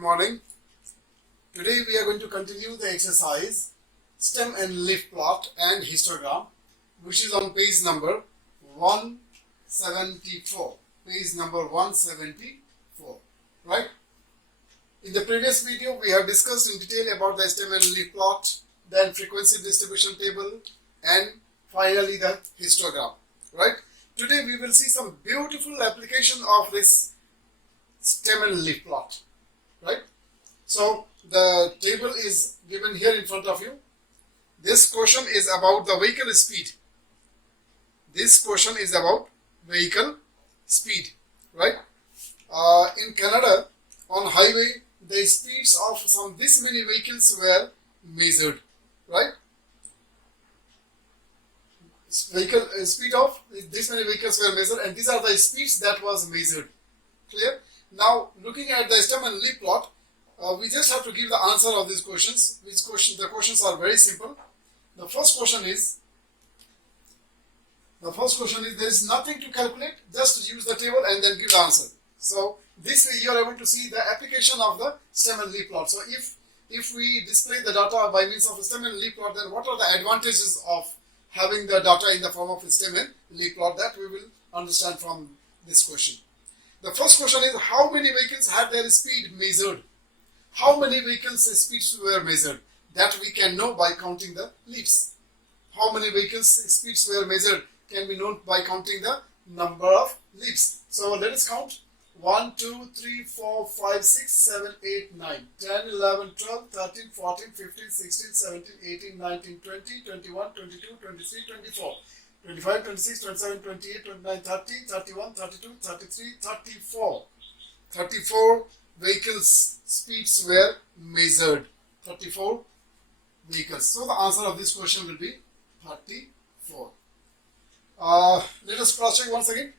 Good morning. Today we are going to continue the exercise stem and leaf plot and histogram, which is on page number 174. Page number 174, right? In the previous video we have discussed in detail about the stem and leaf plot, then frequency distribution table, and finally the histogram, right? Today we will see some beautiful application of this stem and leaf plot, right? So the table is given here in front of you. This question is about the vehicle speed. This question is about vehicle speed, right? In Canada, on highway, the speeds of this many vehicles were measured, right? Speed of this many vehicles were measured, and these are the speeds that was measured. Clear? Now, looking at the stem and leaf plot, we just have to give the answer of these questions. The questions are very simple. The first question is there is nothing to calculate, just use the table and then give the answer. So this way you are able to see the application of the stem and leaf plot. So if we display the data by means of a stem and leaf plot, then what are the advantages of having the data in the form of a stem and leaf plot? That we will understand from this question. The first question is, how many vehicles had their speed measured? How many vehicles' speeds were measured? That we can know by counting the leaves. How many vehicles' speeds were measured can be known by counting the number of leaves. So let us count. 1, 2, 3, 4, 5, 6, 7, 8, 9, 10, 11, 12, 13, 14, 15, 16, 17, 18, 19, 20, 21, 22, 23, 24, 25, 26, 27, 28, 29, 30, 31, 32, 33, 34. 34 vehicles' speeds were measured. 34 vehicles. So the answer of this question will be 34. Let us cross check once again.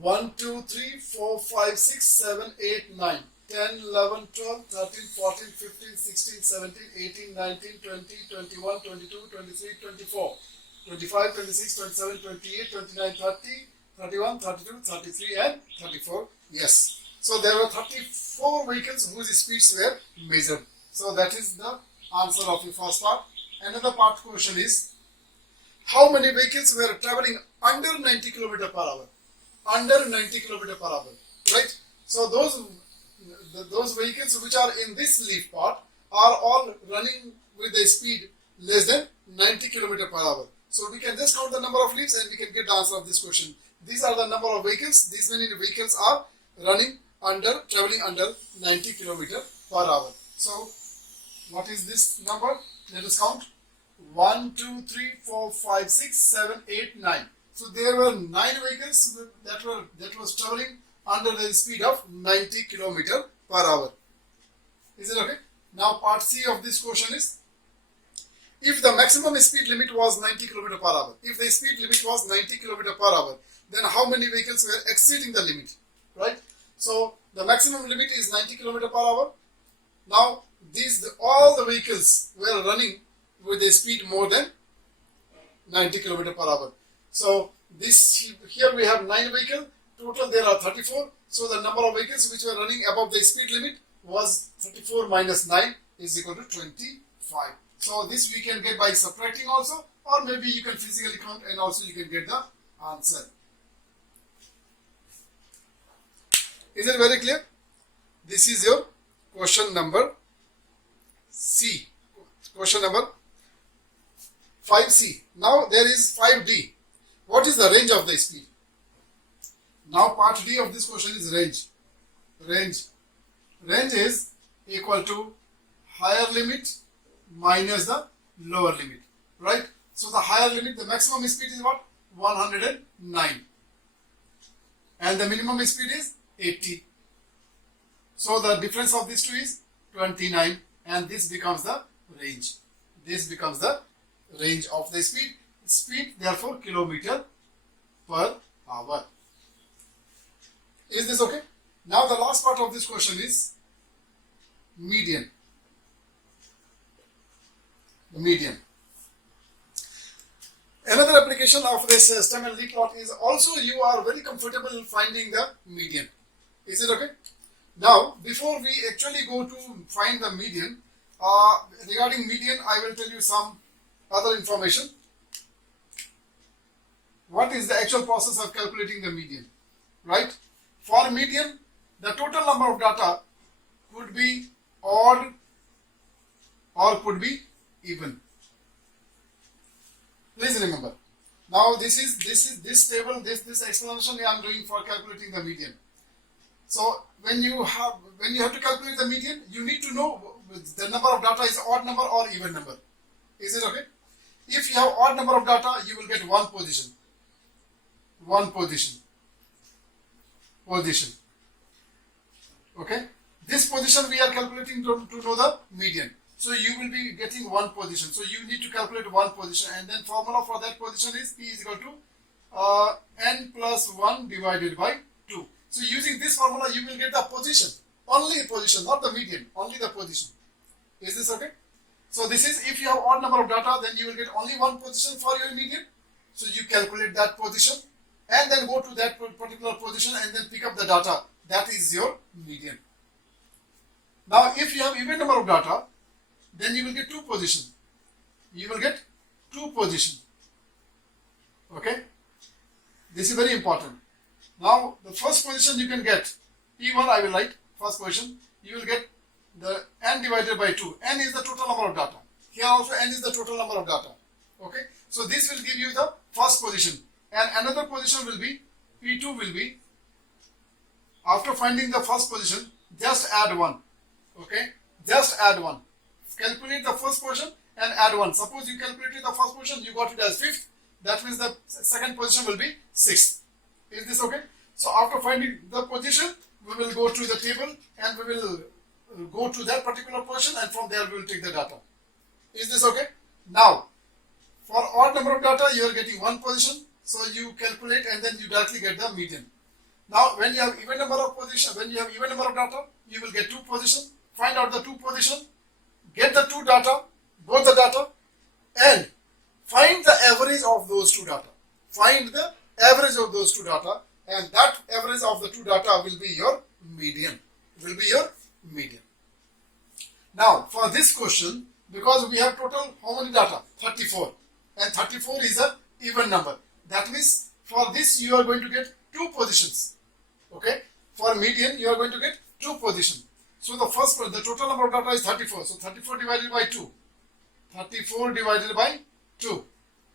1, 2, 3, 4, 5, 6, 7, 8, 9, 10, 11, 12, 13, 14, 15, 16, 17, 18, 19, 20, 21, 22, 23, 24, 25, 26, 27, 28, 29, 30, 31, 32, 33 and 34. Yes. So there were 34 vehicles whose speeds were measured. So that is the answer of the first part. Another part question is, how many vehicles were traveling under 90 km per hour? Under 90 km per hour, right? So those vehicles which are in this leaf part are all running with a speed less than 90 km per hour. So we can just count the number of leaves and we can get the answer of this question. These are the number of vehicles. These many vehicles are traveling under 90 km per hour. So what is this number? Let us count. 1, 2, 3, 4, 5, 6, 7, 8, 9. So there were 9 vehicles that was traveling under the speed of 90 km per hour. Is it okay? Now part C of this question is, if the maximum speed limit was 90 km per hour, if the speed limit was 90 km per hour, then how many vehicles were exceeding the limit, right? So the maximum limit is 90 km per hour. Now all the vehicles were running with a speed more than 90 km per hour. So here we have 9 vehicles. Total there are 34. So the number of vehicles which were running above the speed limit was 34 minus 9 is equal to 25. So this we can get by subtracting also, or maybe you can physically count and also you can get the answer. Is it very clear? This is your question number C. Question number 5C. Now there is 5D. What is the range of the speed? Now part D of this question is range. Range is equal to higher limit minus the lower limit, right? So the higher limit, the maximum speed is what? 109. And the minimum speed is 80. So the difference of these two is 29, and this becomes the range. This becomes the range of the speed. Speed, therefore, kilometer per hour. Is this okay? Now the last part of this question is median. Median. Another application of this stem and leaf plot is also you are very comfortable in finding the median. Is it okay? Now, before we actually go to find the median, regarding median, I will tell you some other information. What is the actual process of calculating the median, right? For median, the total number of data could be odd or could be even. Please remember. Now this table, this explanation I am doing for calculating the median. So when you have to calculate the median, you need to know the number of data is odd number or even number. Is it okay? If you have odd number of data, you will get one position. Okay? This position we are calculating to know the median. So you will be getting one position. So you need to calculate one position, and then formula for that position is P is equal to n plus 1 divided by 2. So using this formula, you will get the position. Only a position, not the median. Only the position. Is this okay? So this is, if you have odd number of data, then you will get only one position for your median. So you calculate that position and then go to that particular position and then pick up the data. That is your median. Now if you have even number of data, then you will get two positions. Okay? This is very important. Now the first position you can get, P1 I will write, first position, you will get the n divided by 2. N is the total number of data. Here also n is the total number of data. Okay? So this will give you the first position. And another position will be, P2 will be, after finding the first position, just add 1. Okay? Just add 1. Calculate the first position and add 1. Suppose you calculated the first position, you got it as 5th. That means the second position will be 6th. Is this okay? So after finding the position, we will go to the table and we will go to that particular position, and from there we will take the data. Is this okay? Now, for odd number of data, you are getting one position. So you calculate and then you directly get the median. Now, when you have even number of data, you will get two positions. Find out the two position, get the two data, both the data, and find the average of those two data. Find the average of those two data, and that average of the two data will be your median. Now, for this question, because we have total how many data? 34. And 34 is an even number. That means for this you are going to get two positions. Okay? For median you are going to get two positions. So the total number of data is 34. So 34 divided by 2. 34 divided by 2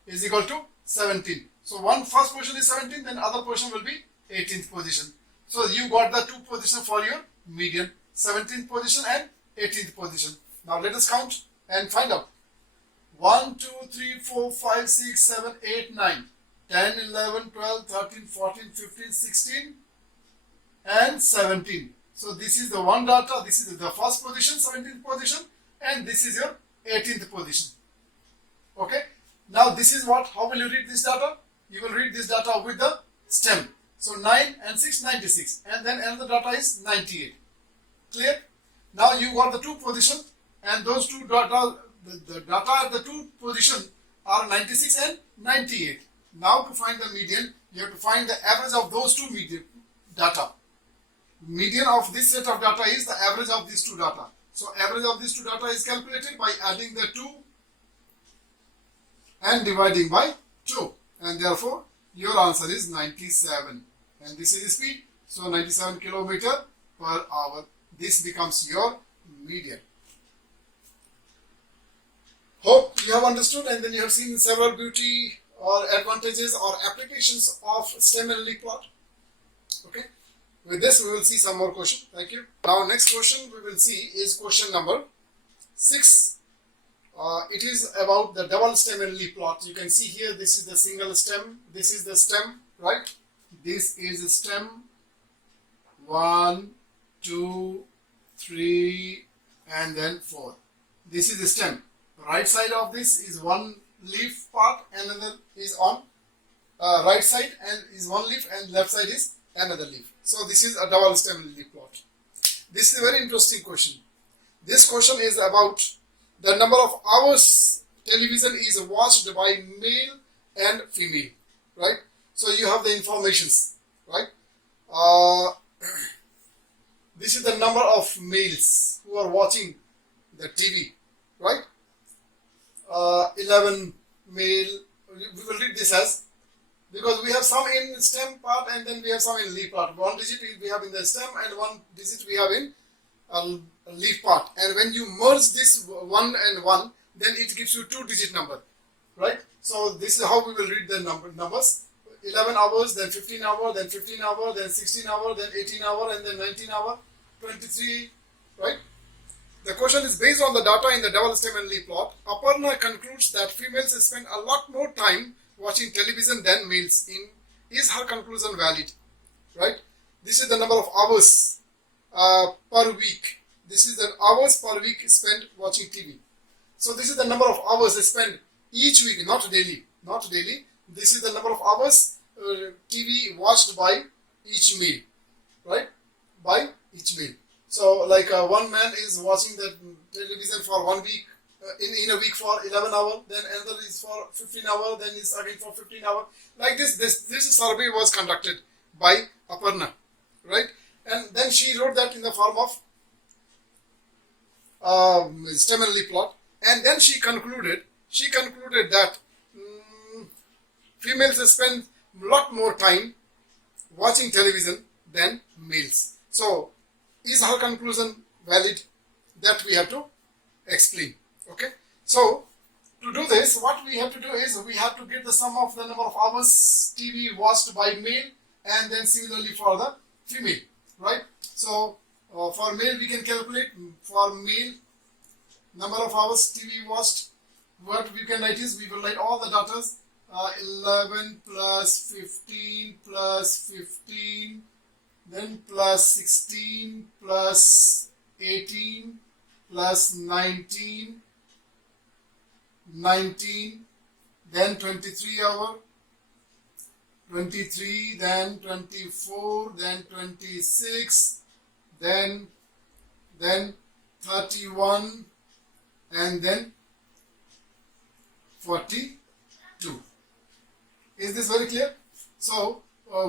is equal to 17. So first position is 17, then other position will be 18th position. So you got the two position for your median, 17th position and 18th position. Now let us count and find out. 1, 2, 3, 4, 5, 6, 7, 8, 9, 10, 11, 12, 13, 14, 15, 16 and 17. So this is the one data, this is the first position, 17th position, and this is your 18th position. Okay? Now this is what, how will you read this data? You will read this data with the stem. So 9 and 6, 96. And then another data is 98. Clear? Now you got the two position, and those two data, the data at the two position are 96 and 98. Now to find the median, you have to find the average of those two median data. Median of this set of data is the average of these two data. So average of these two data is calculated by adding the 2 and dividing by 2. And therefore, your answer is 97. And this is the speed. So 97 kilometer per hour. This becomes your median. Hope you have understood, and then you have seen several beauty or advantages or applications of stem and leaf plot. Okay. With this, we will see some more questions. Thank you. Now, next question we will see is question number 6. It is about the double stem and leaf plot. You can see here, this is the single stem. This is the stem, right? This is the stem. 1, 2, 3, and then 4. This is the stem. Right side of this is one leaf part, another is on right side and is one leaf, and left side is another leaf. So this is a double stem leaf plot. This is a very interesting question. This question is about the number of hours television is watched by male and female, right? So you have the informations, right? This is the number of males who are watching the TV, right? 11 male. We will read this as, because we have some in stem part and then we have some in leaf part. One digit we have in the stem and one digit we have in a leaf part. And when you merge this 1 and 1, then it gives you 2-digit number, right? So this is how we will read the numbers. 11 hours, then 15 hour, then 15 hour, then 16 hour, then 18 hour, and then 19 hour, 23, right? The question is based on the data in the double stem and leaf plot. Aparna concludes that females spend a lot more time watching television than males. Is her conclusion valid? Right? This is the number of hours per week. This is the hours per week spent watching TV. So this is the number of hours spent each week, not daily. Not daily. This is the number of hours TV watched by each male, right? By each male. So like one man is watching the television for 1 week, in a week for 11 hours, then another is for 15 hours, then is again for 15 hours. Like this survey was conducted by Aparna, right? And then she wrote that in the form of stem and leaf plot. And then she concluded that females spend a lot more time watching television than males. So, is her conclusion valid? That we have to explain. Okay. So, to do this, what we have to do is we have to get the sum of the number of hours TV watched by male and then similarly for the female. Right. So, for male we can calculate for male number of hours TV watched. What we can write is we will write all the data. 11 plus 15 plus 15, then plus 16 plus 18 plus 19, then 23 hour, 23, then 24, then 26, then 31, and then 42. Is this very clear? So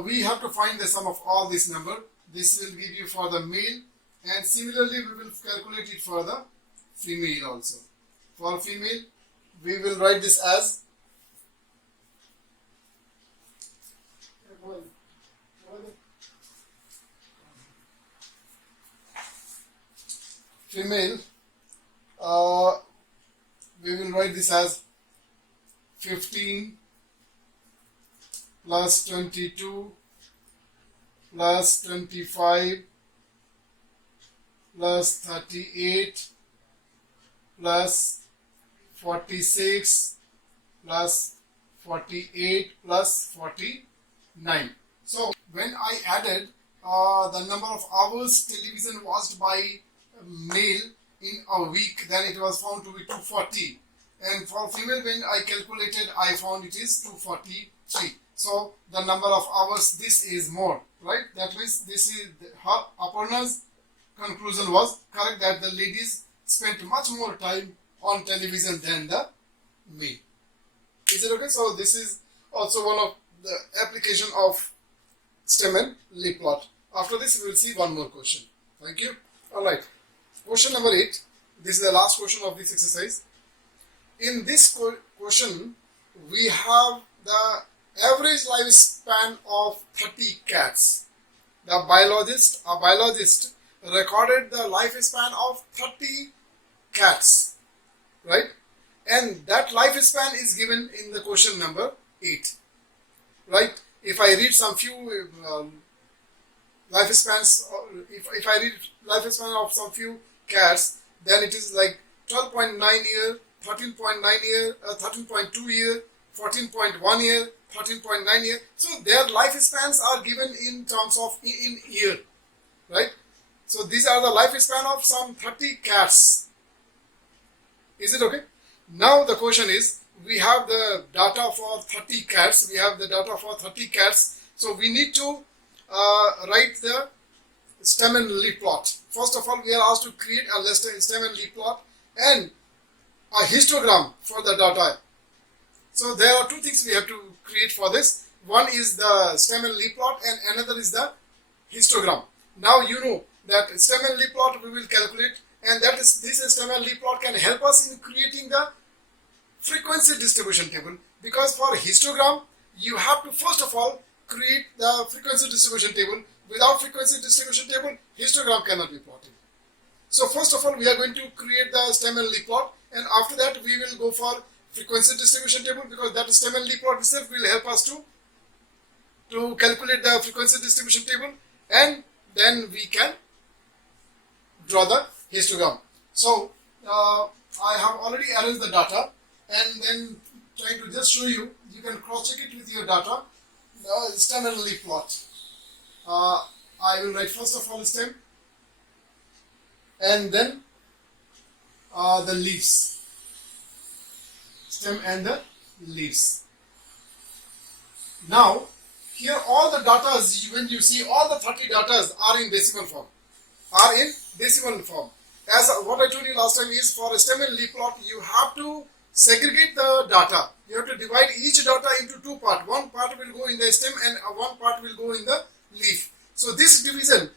we have to find the sum of all this number. This will give you for the male, and similarly we will calculate it for the female also. For female, we will write this as female. We will write this as 15 plus 22 plus 25 plus 38 plus 46 plus 48 plus 49. So when I added the number of hours television watched by male in a week, then it was found to be 240. And for female, when I calculated, I found it is 243. So the number of hours, this is more, right? That means this is her Aparna's conclusion was correct, that the ladies spent much more time on television than the male. Is it okay? So this is also one of the application of stem and leaf plot. After this, we will see one more question. Thank you. All right. Question number 8. This is the last question of this exercise. In this question, we have the average lifespan of 30 cats. A biologist recorded the lifespan of 30 cats, right? And that lifespan is given in the question number 8, right? If I read some few lifespans, if I read lifespan of some few cats, then it is like 12.9 year, 13.9 year, 13.2 year, 14.1 year, 13.9 year. So their lifespans are given in terms of in year, right? So these are the lifespan of some 30 cats. Is it okay? Now the question is, we have the data for 30 cats. We have the data for 30 cats. So we need to write the stem and leaf plot. First of all, we are asked to create a stem and leaf plot and a histogram for the data. So there are two things we have to create for this. One is the stem and leaf plot and another is the histogram. Now you know that stem and leaf plot we will calculate, and that is this stem and leaf plot can help us in creating the frequency distribution table, because for histogram you have to first of all create the frequency distribution table. Without frequency distribution table, histogram cannot be plotted. So first of all we are going to create the stem and leaf plot, and after that we will go for frequency distribution table, because that stem and leaf plot itself will help us to calculate the frequency distribution table, and then we can draw the histogram. So I have already arranged the data, and then trying to just show you, you can cross check it with your data, the stem and leaf plot. I will write first of all stem, and then the leaves, stem and the leaves. Now here all the data, when you see all the 30 data are in decimal form, As what I told you last time is, for a stem and leaf plot you have to segregate the data. You have to divide each data into two parts. One part will go in the stem and one part will go in the leaf. So this division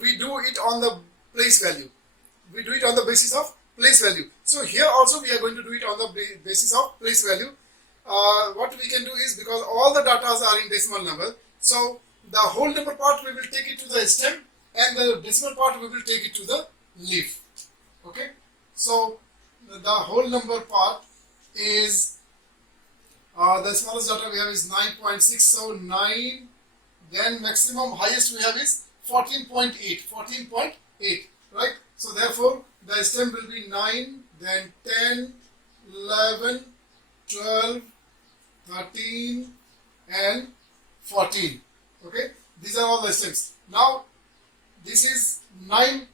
we do it on the place value. We do it on the basis of place value. So here also we are going to do it on the basis of place value. What we can do is, because all the data are in decimal number, so the whole number part we will take it to the stem, and the decimal part we will take it to the leaf. Okay, so the whole number part is the smallest data we have is 9.6, so 9, then maximum highest we have is 14.8, right? So therefore the stem will be 9, then 10, 11, 12, 13 and 14. Okay, these are all the stems. Now this is 9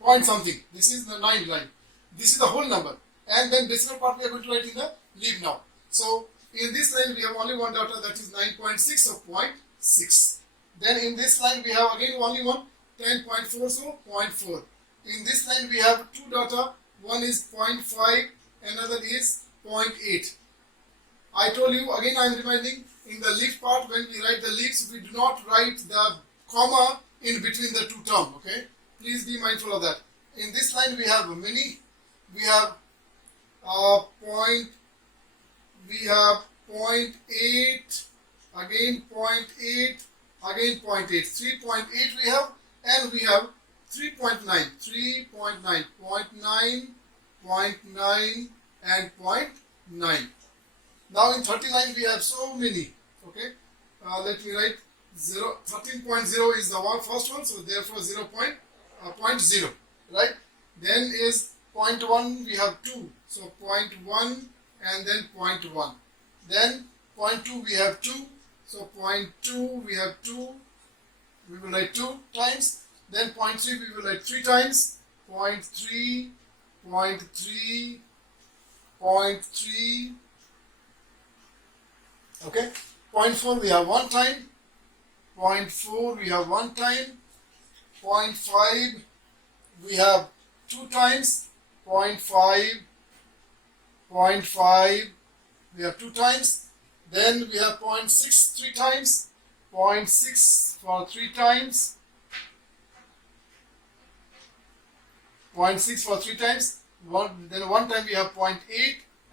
point something, this is the 9 line, this is the whole number, and then decimal part we are going to write in the leaf now. So in this line we have only one data, that is 9.6, so 0.6. Then in this line we have again only one, 10.4, so 0.4. In this line we have two data, one is 0.5, another is 0.8. I told you, again I am reminding, in the leaf part when we write the leaves we do not write the comma in between the two terms. Okay, please be mindful of that. In this line we have many, we have 0.8, again 0.8, again 0.8, 3.8 we have, and we have 3.9, 0.9 and 0.9. Now in 39 we have so many. Okay, let me write 13.0 is the first one, so therefore 0.0, right? Then is 0.1 we have 2, so 0.1 and then 0.1. Then 0.2 we have 2, so 0.2 we have 2, we will write 2 times. Then 0.3 we will write 3 times, 0.3, 0.3, 0.3. Okay, 0.4 we have 1 time, 0.4 we have 1 time, 0.5 we have 2 times, 0.5 we have 2 times. Then we have 0.6 3 times, 0.6 for 3 times, 0.6 for 3 times. Then one time we have 0.8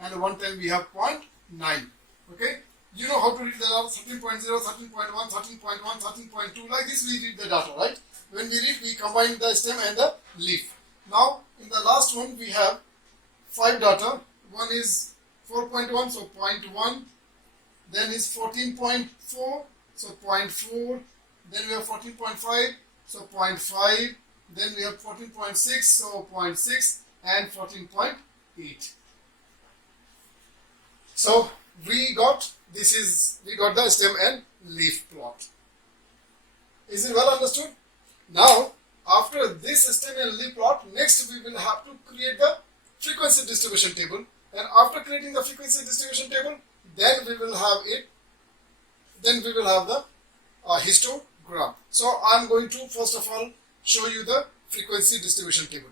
and one time we have 0.9. Okay, you know how to read the data, 13.0, 13.1, 13.1, 13.2, like this we read the data, right? When we read, we combine the stem and the leaf. Now in the last one we have 5 data. One is 4.1, so 0.1, then is 14.4, so 0.4, then we have 14.5, so 0.5, then we have 14.6, so 0.6, and 14.8. So we got the stem and leaf plot. Is it well understood? Now after this stem and leaf plot, next we will have to create the frequency distribution table, and after creating the frequency distribution table, then we will have the histogram. So I am going to first of all show you the frequency distribution table.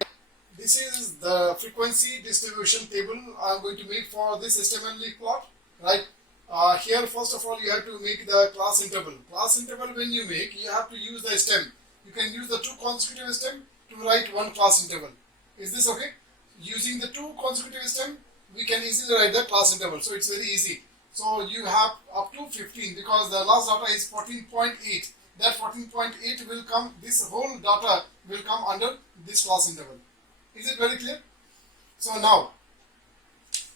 This is the frequency distribution table I am going to make for this stem and leaf plot, right? Here first of all you have to make the class interval. Class interval when you make, you have to use the stem. you can use the two consecutive stem to write one class interval. Is this okay? Using the two consecutive stem, we can easily write the class interval. So it's very easy. So you have up to 15 because the last data is 14.8. That 14.8 will come, this whole data will come under this class interval. Is it very clear? So now,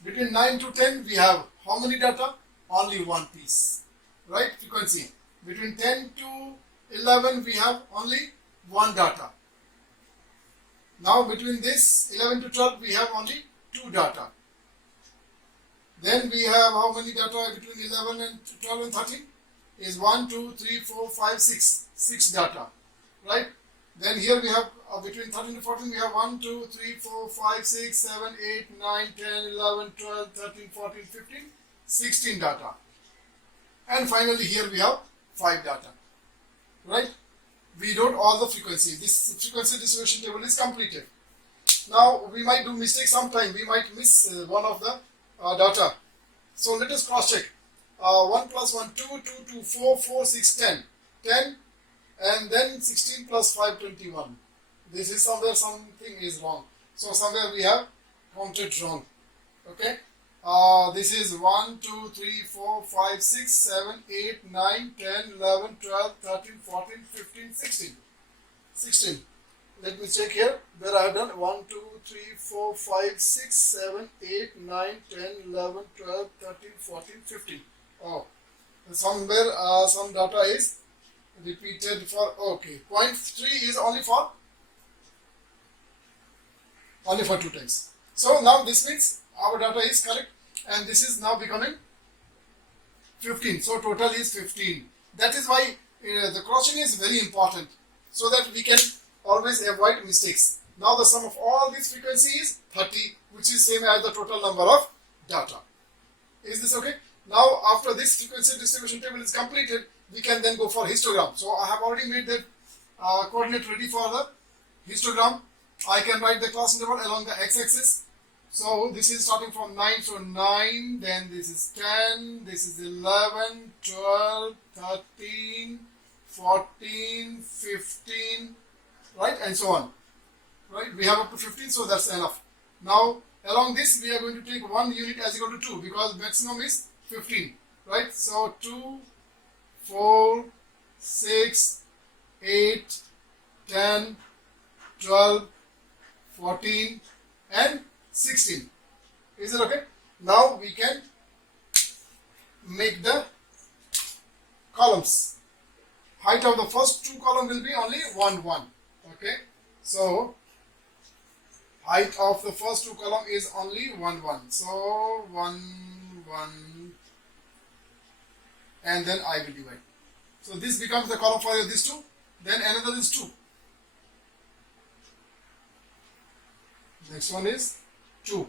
between 9 to 10, we have how many data? Only one piece, right? Frequency. Between 10 to 11, we have only one data. Now, between this 11 to 12, we have only two data. Then we have how many data between 11 and 12 and 13? Is 1, 2, 3, 4, 5, 6. 6 data, right? Then here we have between 13 to 14, we have 1, 2, 3, 4, 5, 6, 7, 8, 9, 10, 11, 12, 13, 14, 15, 16 data. And finally here we have 5 data, right? We wrote all the frequency. This frequency distribution table is completed. Now we might do mistake sometime. We might miss one of the data. So let us cross check. 1 plus 1, 2, 2, 2, 4, 4, 6, 10. 10 and then 16 plus 5, 21. This is somewhere something is wrong. So somewhere we have counted wrong. Okay. This is 1, 2, 3, 4, 5, 6, 7, 8, 9, 10, 11, 12, 13, 14, 15, 16. 16. Let me check here where I have done 1, 2, 3, 4, 5, 6, 7, 8, 9, 10, 11, 12, 13, 14, 15. Oh, somewhere some data is repeated for, okay, point 3 is only for 2 times. So now this means our data is correct and this is now becoming 15. So total is 15. That is why the crossing is very important so that we can always avoid mistakes. Now the sum of all these frequencies is 30, which is same as the total number of data. Is this okay? Now after this frequency distribution table is completed, we can then go for histogram. So I have already made the coordinate ready for the histogram. I can write the class interval along the x-axis. So this is starting from 9, so 9, then this is 10, this is 11, 12, 13, 14, 15, right, and so on. Right, we have up to 15, so that's enough. Now along this we are going to take 1 unit as equal to 2 because maximum is 15, right? So 2, 4, 6, 8, 10, 12, 14 and 16. Is it okay? Now we can make the columns. Height of the first 2 columns will be only 1, 1. Okay. So height of the first 2 columns is only 1, 1. So 1, 1 and then I will divide. So this becomes the column for this 2. Then another is 2. Next one is 2.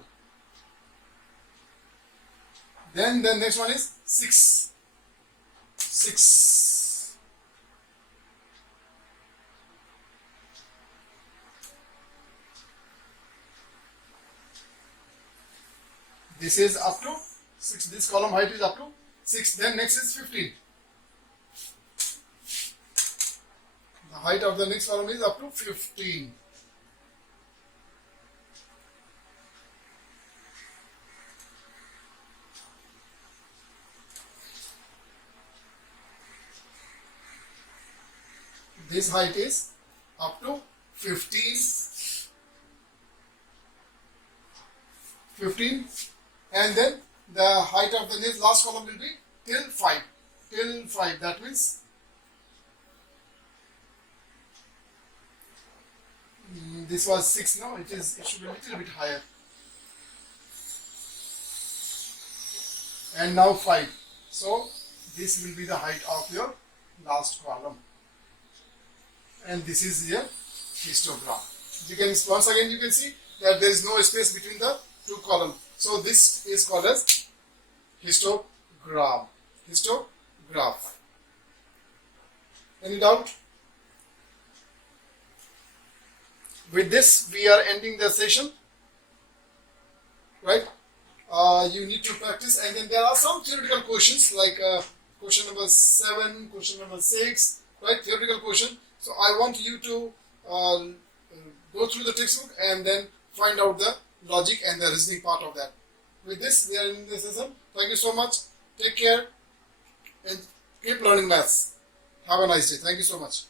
Then the next one is 6. 6. This is up to 6. This column height is up to 6. Then next is 15. The height of the next column is up to 15. This height is up to 15, and then the height of the next last column will be till 5. Till 5, that means this was 6 now, it should be a little bit higher. And now 5. So this will be the height of your last column. And this is your histogram. You can once again you can see that there is no space between the 2 columns. So this is called as histogram. Histograph. Any doubt? With this we are ending the session. Right? You need to practice, and then there are some theoretical questions like question number 7, question number 6. right? Theoretical question. So I want you to go through the textbook and then find out the logic and the reasoning part of that. With this, we are in the session. Thank you so much. Take care and keep learning maths. Have a nice day. Thank you so much.